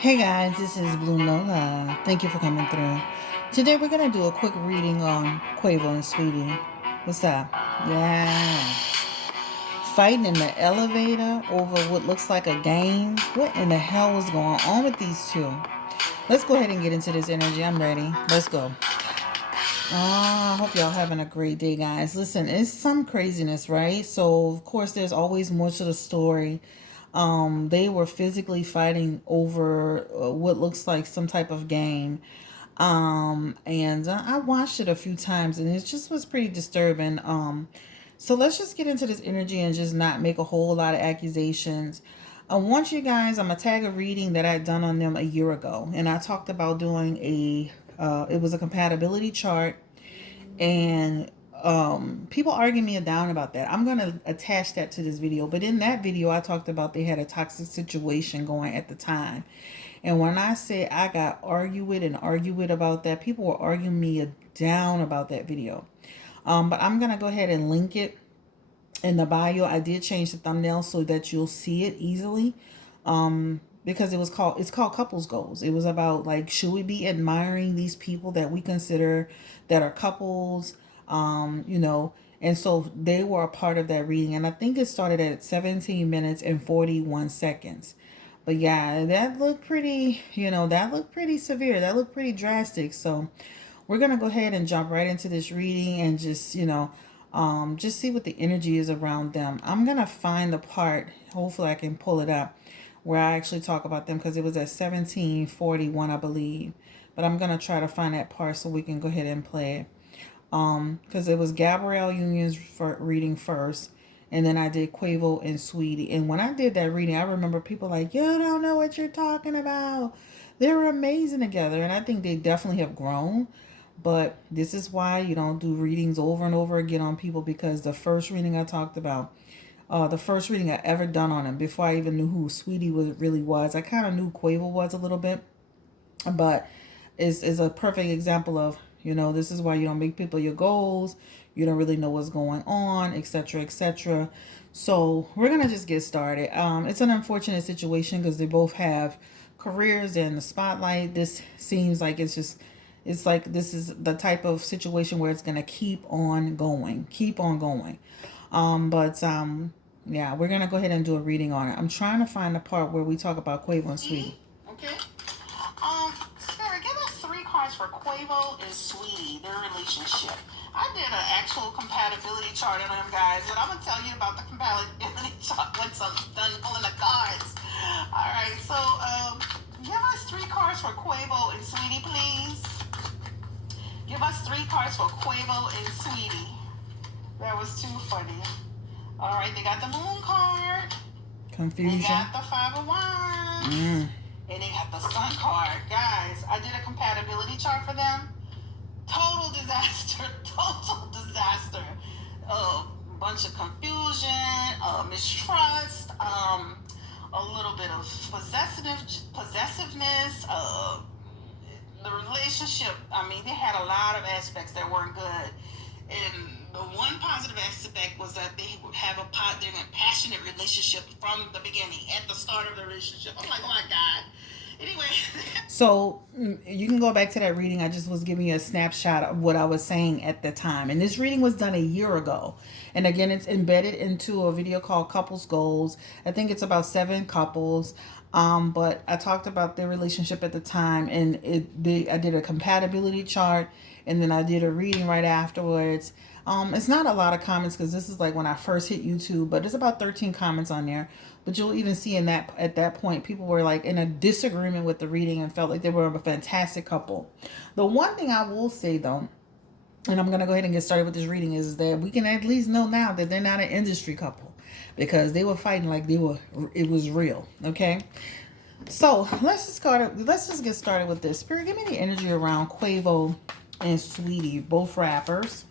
Hey guys, this is Blue Nola. Thank you for coming through. Today we're gonna do a quick reading on Quavo and Sweetie. What's up? Yeah. Fighting in the elevator over what looks like a game. What in the hell is going on with these two? Let's go ahead and get into this energy. I'm ready. Let's go. I hope y'all having a great day, guys. Listen, it's some craziness, right? So, of course, there's always more to the story. They were physically fighting over what looks like some type of game. And I watched it a few times, and it just was pretty disturbing. So let's just get into this energy and just not make a whole lot of accusations. I want you guys, I'm gonna tag a reading that I'd done on them a year ago, and I talked about doing it was a compatibility chart, and people argue me down about that. I'm gonna attach that to this video, but in that video, I talked about they had a toxic situation going at the time, and when I say I got argue with and argue with about that, people were arguing me down about that video. But I'm gonna go ahead and link it in the bio. I did change the thumbnail so that you'll see it easily. Because it's called couples goals. It was about, like, should we be admiring these people that we consider that are couples, and so they were a part of that reading, and I think it started at 17 minutes and 41 seconds. But yeah, that looked pretty, that looked pretty severe. That looked pretty drastic. So we're going to go ahead and jump right into this reading and just see what the energy is around them. I'm going to find the part, hopefully I can pull it up, where I actually talk about them, because it was at 17:41, I believe. But I'm going to try to find that part so we can go ahead and play it. Because it was Gabrielle Union's reading first, and then I did Quavo and Sweetie. And when I did that reading, I remember people like, you don't know what you're talking about. They're amazing together. And I think they definitely have grown. But this is why you don't do readings over and over again on people, because the first reading I talked about, the first reading I ever done on him, before I even knew who Sweetie really was, I kind of knew Quavo was a little bit. But is a perfect example of, this is why you don't make people your goals. You don't really know what's going on, etc., etc. So we're gonna just get started. It's an unfortunate situation because they both have careers in the spotlight. This seems like it's like this is the type of situation where it's gonna keep on going. But yeah, we're gonna go ahead and do a reading on it. I'm trying to find the part where we talk about Quavo and Sweetie. Okay. Spirit, give us 3 cards for Quavo and Sweetie, their relationship. I did an actual compatibility chart on them, guys, but I'm gonna tell you about the compatibility chart once I'm done pulling the cards. All right, so give us 3 cards for Quavo and Sweetie, please. Give us 3 cards for Quavo and Sweetie. That was too funny. All right, they got the Moon card. Confusion. They got the Five of Wands. And they got the Sun card. Guys, I did a compatibility chart for them. Total disaster. Total disaster. A bunch of confusion, mistrust, a little bit of possessiveness. The relationship, I mean, they had a lot of aspects that weren't good. And the one positive aspect was that they have a passionate relationship from the beginning, at the start of the relationship. I'm like, oh my God. Anyway. So you can go back to that reading. I just was giving you a snapshot of what I was saying at the time. And this reading was done a year ago. And again, it's embedded into a video called Couples Goals. I think it's about 7 couples. But I talked about their relationship at the time, and I did a compatibility chart, and then I did a reading right afterwards. It's not a lot of comments because this is like when I first hit YouTube, but it's about 13 comments on there. But you'll even see at that point, people were like in a disagreement with the reading and felt like they were a fantastic couple. The one thing I will say though, and I'm going to go ahead and get started with this reading, is that we can at least know now that they're not an industry couple, because they were fighting like it was real. Okay. So let's just get started with this. Spirit, give me the energy around Quavo and Sweetie, both rappers.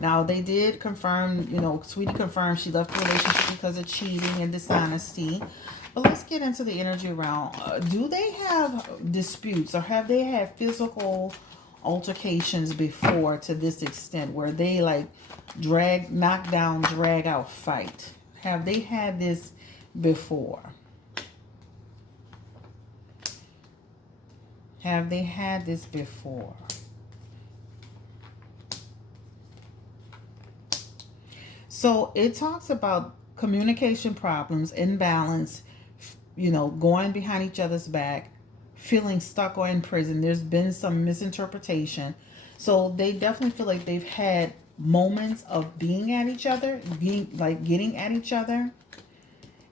Now, they did confirm, Sweetie confirmed she left the relationship because of cheating and dishonesty. But let's get into the energy around, do they have disputes, or have they had physical altercations before to this extent where they like knock down, drag out fight? Have they had this before? Have they had this before? So it talks about communication problems, imbalance, going behind each other's back, feeling stuck or in prison. There's been some misinterpretation. So they definitely feel like they've had moments of being at each other, being like getting at each other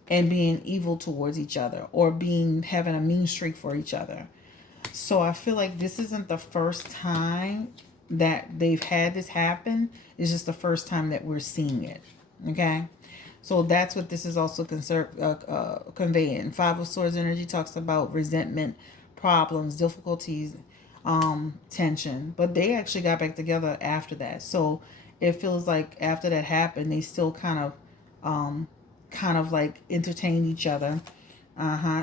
and being evil towards each other, or being having a mean streak for each other. So I feel like this isn't the first time that they've had this happen. It's just the first time that we're seeing it. Okay. So that's what this is also conveying. Five of Swords energy talks about resentment, problems, difficulties, tension. But they actually got back together after that. So it feels like after that happened, they still kind of like entertained each other.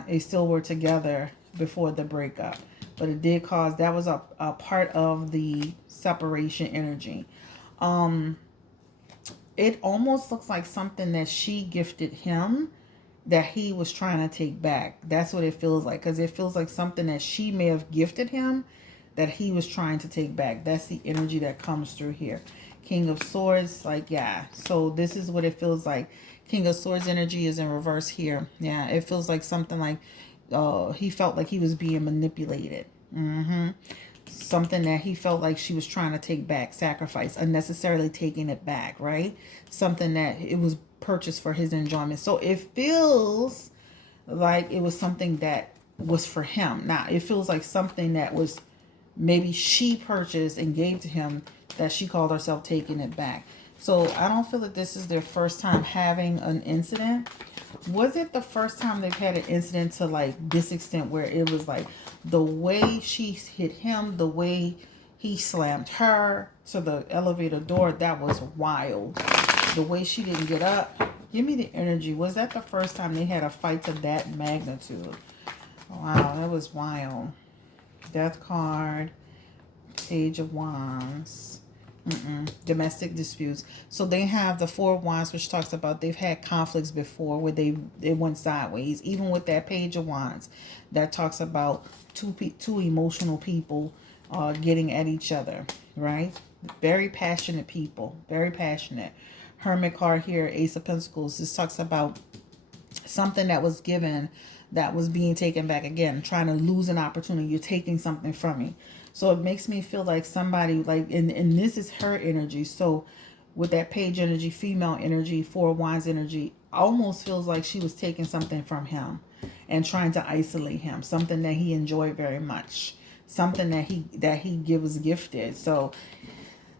They still were together before the breakup. But it did cause, that was a part of the separation energy. It almost looks like something that she gifted him that he was trying to take back. That's what it feels like. Because it feels like something that she may have gifted him that he was trying to take back. That's the energy that comes through here. King of Swords, like, yeah. So this is what it feels like. King of Swords energy is in reverse here. Yeah, it feels like something like he felt like he was being manipulated. Something that he felt like she was trying to take back, sacrifice, unnecessarily taking it back, right? Something that it was purchased for his enjoyment. So it feels like it was something that was for him. Now, it feels like something that was maybe she purchased and gave to him that she called herself taking it back. So I don't feel that this is their first time having an incident. Was it the first time they've had an incident to like this extent where it was like the way she hit him, the way he slammed her to the elevator door, that was wild. The way she didn't get up. Give me the energy. Was that the first time they had a fight to that magnitude? Wow, that was wild. Death card. Page of Wands. Domestic disputes. So they have the Four of Wands, which talks about they've had conflicts before where they went sideways. Even with that Page of Wands, that talks about two emotional people getting at each other, right? Very passionate people, very passionate. Hermit card here, Ace of Pentacles. This talks about something that was given that was being taken back again, trying to lose an opportunity. You're taking something from me. So it makes me feel like somebody like, and this is her energy. So with that Page energy, female energy, Four of Wands energy, almost feels like she was taking something from him and trying to isolate him. Something that he enjoyed very much. Something that he was gifted. So,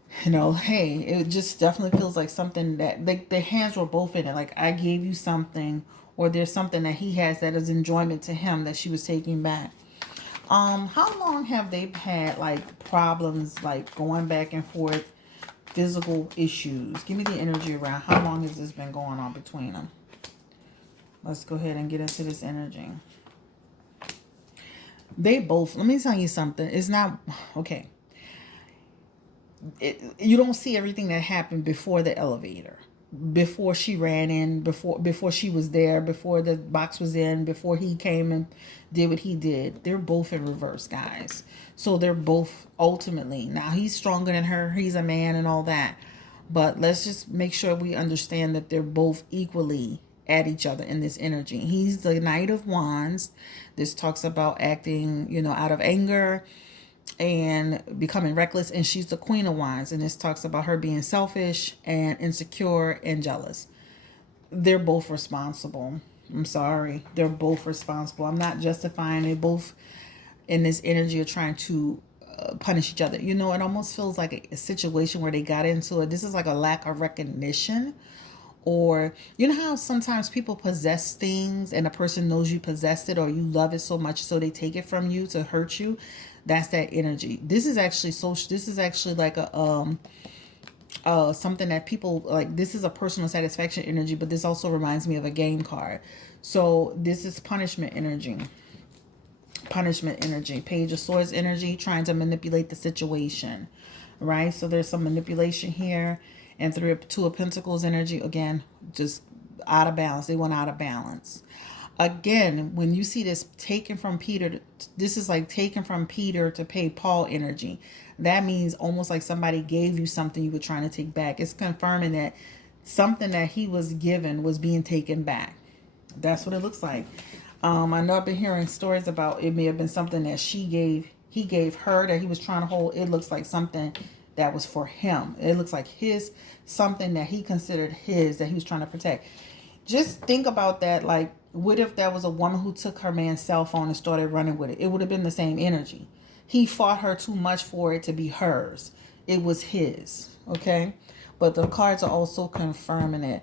hey, it just definitely feels like something that like the hands were both in it. Like I gave you something, or there's something that he has that is enjoyment to him that she was taking back. How long have they had like problems, like going back and forth, physical issues? Give me the energy around how long has this been going on between them? Let's go ahead and get into this energy. They both, let me tell you something. It's not, okay. You don't see everything that happened before the elevator. Before she ran in, before she was there, before the box was in, before he came and did what he did. They're both in reverse, guys. So they're both ultimately, now he's stronger than her, he's a man and all that, but let's just make sure we understand that they're both equally at each other in this energy. He's the Knight of Wands. This talks about acting, out of anger and becoming reckless, and she's the Queen of Wands, and this talks about her being selfish and insecure and jealous. They're both responsible. I'm sorry, they're both responsible. I'm not justifying. They both in this energy are trying to punish each other. It almost feels like a situation where they got into it. This is like a lack of recognition. Or you know how sometimes people possess things and a person knows you possessed it, or you love it so much so they take it from you to hurt you. That's that energy. This is actually social. This is actually like a something that people like. This is a personal satisfaction energy, but this also reminds me of a game card. So this is punishment energy. Punishment energy. Page of Swords energy, trying to manipulate the situation, right? So there's some manipulation here. And Two of Pentacles energy, again, just out of balance. They went out of balance. Again, when you see this taken from Peter, this is like taken from Peter to pay Paul energy. That means almost like somebody gave you something you were trying to take back. It's confirming that something that he was given was being taken back. That's what it looks like. I know I've been hearing stories about it may have been something that he gave her that he was trying to hold. It looks like something that was for him. It looks like something that he considered his, that he was trying to protect. Just think about that. Like, what if that was a woman who took her man's cell phone and started running with it? It would have been the same energy. He fought her too much for it to be hers. It was his. Okay? But the cards are also confirming it.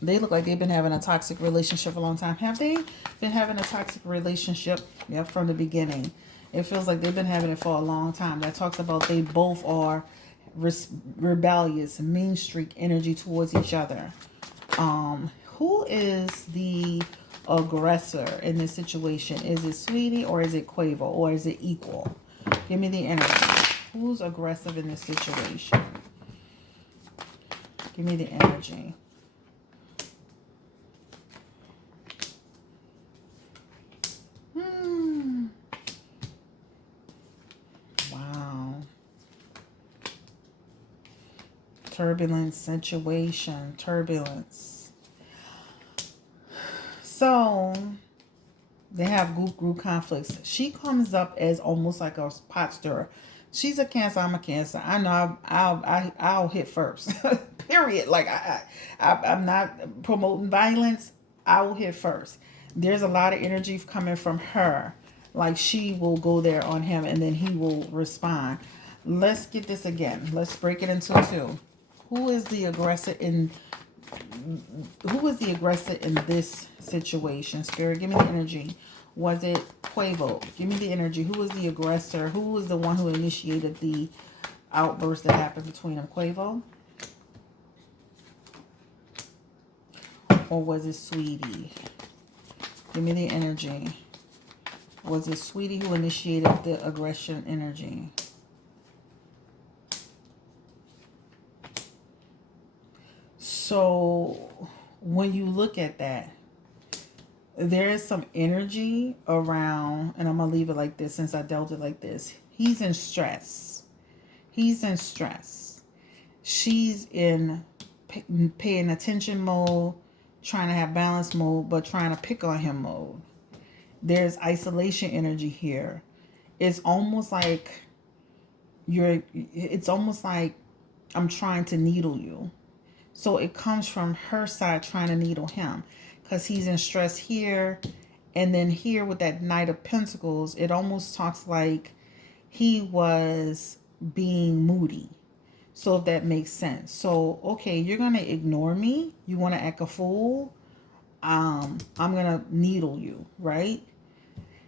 They look like they've been having a toxic relationship for a long time. Have they been having a toxic relationship? Yeah, from the beginning. It feels like they've been having it for a long time. That talks about they both are rebellious, mean streak energy towards each other. Who is the aggressor in this situation? Is it Sweetie or is it Quavo or is it equal? Give me the energy. Who's aggressive in this situation? Give me the energy. Wow. Turbulent situation. Turbulence. So they have group conflicts. She comes up as almost like a pot stirrer. She's a Cancer. I'm a Cancer. I know I'll hit first. Period. Like I'm not promoting violence. I will hit first. There's a lot of energy coming from her. Like she will go there on him and then he will respond. Let's get this again. Let's break it into two. Who is the aggressor in this situation? Spirit, give me the energy. Was it Quavo? Give me the energy. Who was the aggressor? Who was the one who initiated the outburst that happened between them? Quavo? Or was it Sweetie? Give me the energy. Was it Sweetie who initiated the aggression energy? So when you look at that, there is some energy around, and I'm going to leave it like this since I dealt it like this. He's in stress. He's in stress. She's in paying attention mode, trying to have balance mode, but trying to pick on him mode. There's isolation energy here. It's almost like I'm trying to needle you. So it comes from her side trying to needle him because he's in stress here. And then here with that Knight of Pentacles, it almost talks like he was being moody. So if that makes sense. So, okay, you're going to ignore me. You want to act a fool. I'm going to needle you, right?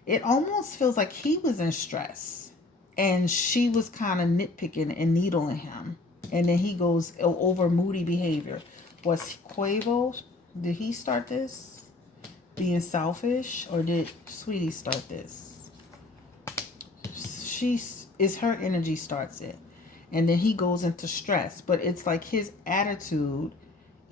It almost feels like he was in stress and she was kind of nitpicking and needling him. And then he goes over moody behavior. Was Quavo, did he start this? Being selfish? Or did Sweetie start this? It's her energy starts it. And then he goes into stress. But it's like his attitude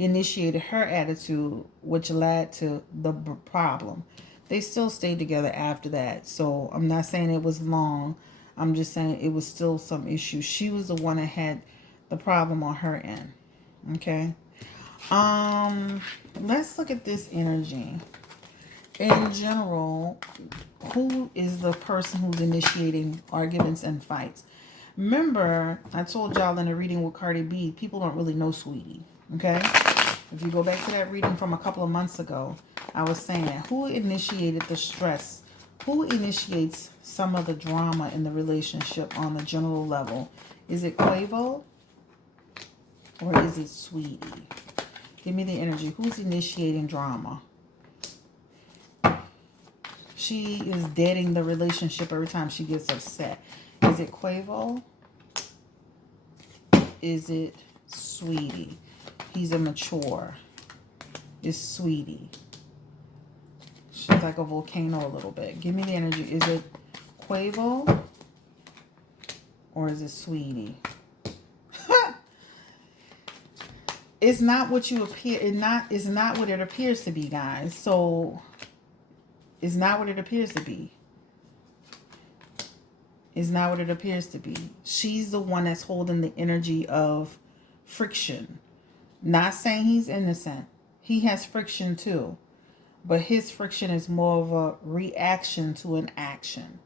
initiated her attitude, which led to the problem. They still stayed together after that. So I'm not saying it was long. I'm just saying it was still some issues. She was the one that had the problem on her end. Okay. Let's look at this energy. In general, who is the person who's initiating arguments and fights? Remember, I told y'all in a reading with Cardi B, people don't really know Sweetie. Okay? If you go back to that reading from a couple of months ago, I was saying that who initiated the stress? Who initiates some of the drama in the relationship on the general level? Is it Quavo? Or is it Sweetie? Give me the energy. Who's initiating drama? She is deading the relationship every time she gets upset. Is it Quavo? Is it Sweetie? He's immature. It's Sweetie. She's like a volcano a little bit. Give me the energy. Is it Quavo? Or is it Sweetie? it's not what you appear. It's not what it appears to be, guys. So it's not what it appears to be. It's not what it appears to be. She's the one that's holding the energy of friction. Not saying he's innocent. He has friction too. But his friction is more of a reaction to an action.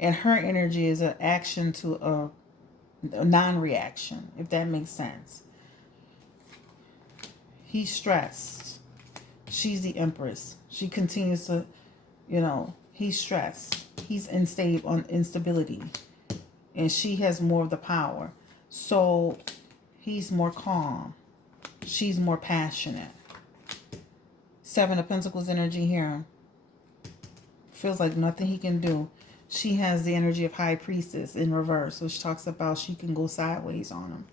And her energy is an action to a non-reaction, if that makes sense. He's stressed. She's the empress. She continues to, he's stressed. He's unstable on instability. And she has more of the power. So he's more calm. She's more passionate. Seven of Pentacles energy here. Feels like nothing he can do. She has the energy of High Priestess in reverse, which talks about she can go sideways on him.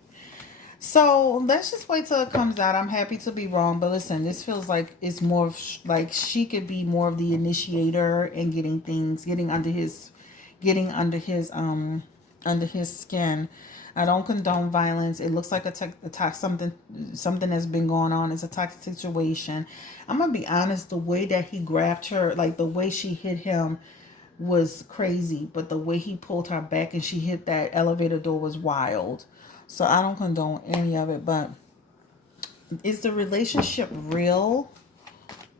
So let's just wait till it comes out. I'm happy to be wrong, but listen, this feels like it's more of like she could be more of the initiator and getting under his skin. I don't condone violence. It looks like something that's been going on. It's a toxic situation. I'm gonna be honest. The way that he grabbed her, like the way she hit him, was crazy. But the way he pulled her back and she hit that elevator door was wild. So I don't condone any of it. But is the relationship real,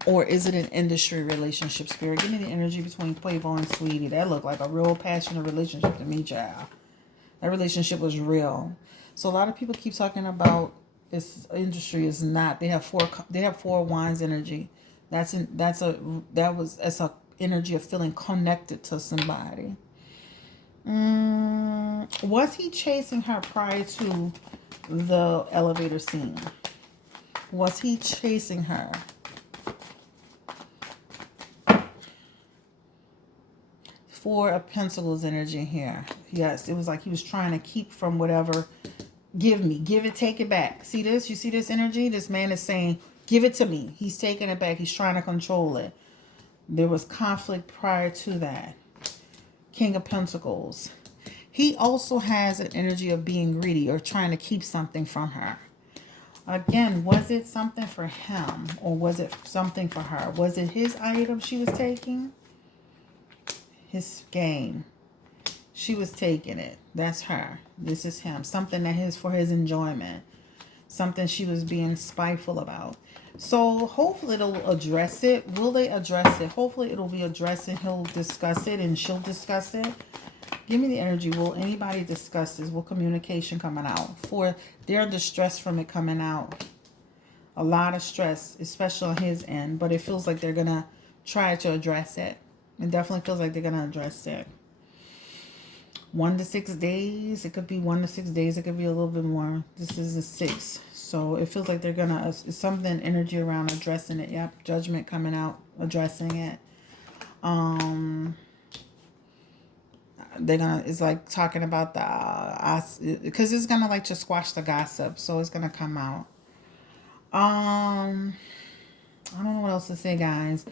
or is it an industry relationship? Spirit, give me the energy between Quavo and Sweetie. That looked like a real passionate relationship to me, child. That relationship was real. So a lot of people keep talking about this industry is not. They have four wands energy. That's a energy of feeling connected to somebody. Was he chasing her prior to the elevator scene? Was he chasing her? Four of Pentacles energy here. Yes, it was like he was trying to keep from whatever. Give it, take it back. See this? You see this energy? This man is saying, give it to me. He's taking it back. He's trying to control it. There was conflict prior to that. King of Pentacles. He also has an energy of being greedy or trying to keep something from her. Again, was it something for him or was it something for her? Was it his item she was taking? His game. She was taking it. That's her. This is him. Something that is for his enjoyment. Something she was being spiteful about. So hopefully it'll address it. Will they address it? Hopefully it'll be addressed and he'll discuss it and she'll discuss it. Give me the energy. Will anybody discuss this? Will communication coming out? For they're under stress from it coming out. A lot of stress, especially on his end. But it feels like they're going to try to address it. It definitely feels like they're going to address it. 1 to 6 days. It could be 1 to 6 days. It could be a little bit more. This is a 6. So it feels like they're going to, something energy around addressing it. Yep. Judgment coming out, addressing it. They're going to, it's like talking about because it's going to like to squash the gossip. So it's going to come out. I don't know what else to say, guys.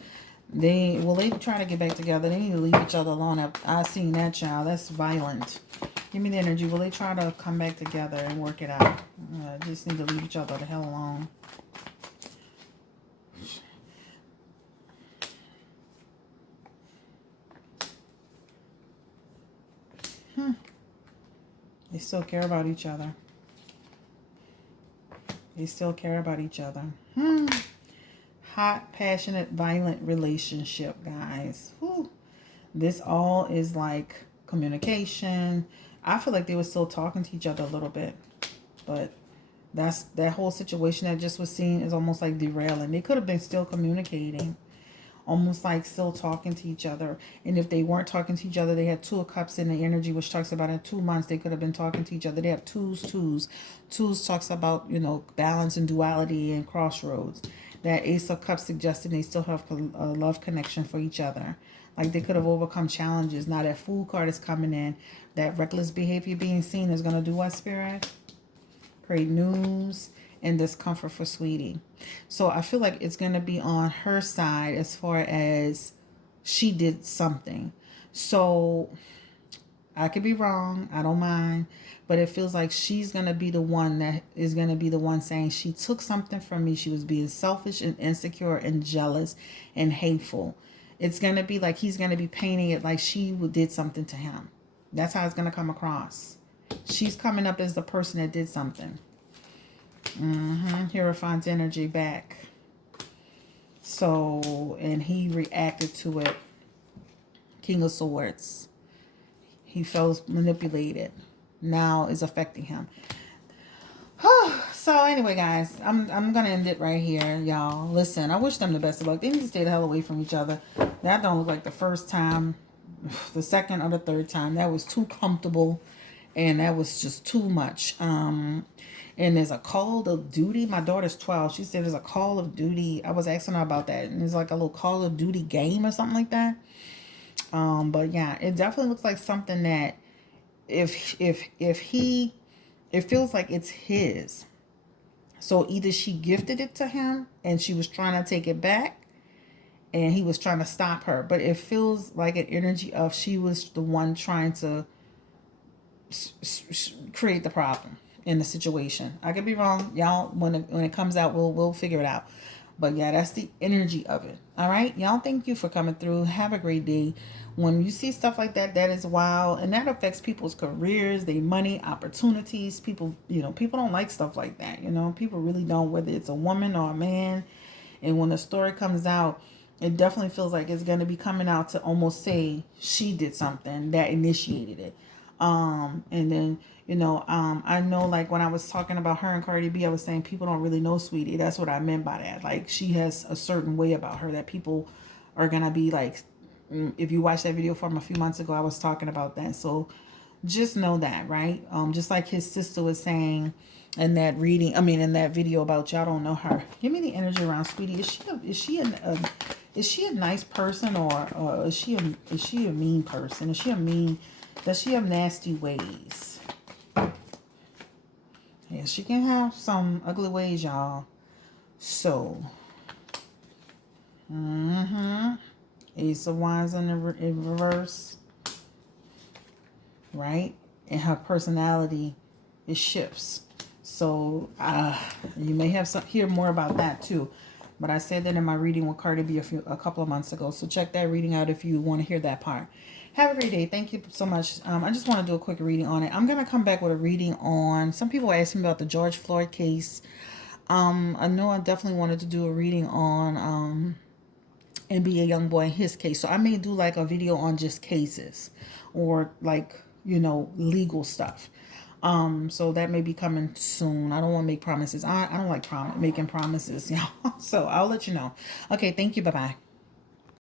They try to get back together. They need to leave each other alone. I've seen that, child. That's violent. Give me the energy. Will they try to come back together and work it out? Just need to leave each other the hell alone. They still care about each other. They still care about each other. Hot, passionate, violent relationship, guys. Whew. This all is like communication. I feel like they were still talking to each other a little bit. But that whole situation that just was seen is almost like derailing. They could have been still communicating. Almost like still talking to each other. And if they weren't talking to each other, they had 2 of Cups in the energy, which talks about in 2 months they could have been talking to each other. They have twos. Twos talks about, balance and duality and crossroads. That Ace of Cups suggesting they still have a love connection for each other. Like they could have overcome challenges. Now that Fool card is coming in. That reckless behavior being seen is going to do what, Spirit? Create news and discomfort for Sweetie. So I feel like it's going to be on her side as far as she did something. So I could be wrong. I don't mind. But it feels like she's going to be the one that is going to be the one saying she took something from me. She was being selfish and insecure and jealous and hateful. It's going to be like he's going to be painting it like she did something to him. That's how it's going to come across. She's coming up as the person that did something. Hierophant's energy back. So, and he reacted to it. King of Swords. He felt manipulated. Now is affecting him. So anyway, guys, I'm gonna end it right here, y'all. Listen, I wish them the best of luck. They need to stay the hell away from each other. That don't look like the first time, the second or the third time. That was too comfortable, and that was just too much. And there's a Call of Duty. My daughter's 12. She said there's a Call of Duty. I was asking her about that, and there's like a little Call of Duty game or something like that. But yeah, it definitely looks like something that if he, it feels like it's his. So either she gifted it to him and she was trying to take it back and he was trying to stop her. But it feels like an energy of she was the one trying to create the problem in the situation. I could be wrong. Y'all, when it comes out, we'll figure it out. But yeah, that's the energy of it. All right. Y'all, thank you for coming through. Have a great day. When you see stuff like that, that is wild. And that affects people's careers, their money, opportunities. People, people don't like stuff like that. People really don't, whether it's a woman or a man. And when the story comes out, it definitely feels like it's going to be coming out to almost say she did something that initiated it. And then, I know like when I was talking about her and Cardi B, I was saying people don't really know Sweetie. That's what I meant by that. Like she has a certain way about her that people are going to be like, if you watch that video from a few months ago, I was talking about that. So just know that, right? Just like his sister was saying in that in that video about y'all don't know her. Give me the energy around Sweetie. Is she a nice person or is she a mean person? Does she have nasty ways? Yeah, she can have some ugly ways, y'all. So, Ace of Wands in reverse, right? And her personality, it shifts. So, you may hear more about that too. But I said that in my reading with Cardi B a couple of months ago. So check that reading out if you want to hear that part. Have a great day. Thank you so much. I just want to do a quick reading on it. I'm going to come back with a reading on... Some people asked me about the George Floyd case. I know I definitely wanted to do a reading on NBA Youngboy and his case. So I may do like a video on just cases. Or like, legal stuff. So that may be coming soon. I don't want to make promises. I don't like making promises, y'all. So I'll let you know. Okay, thank you. Bye-bye.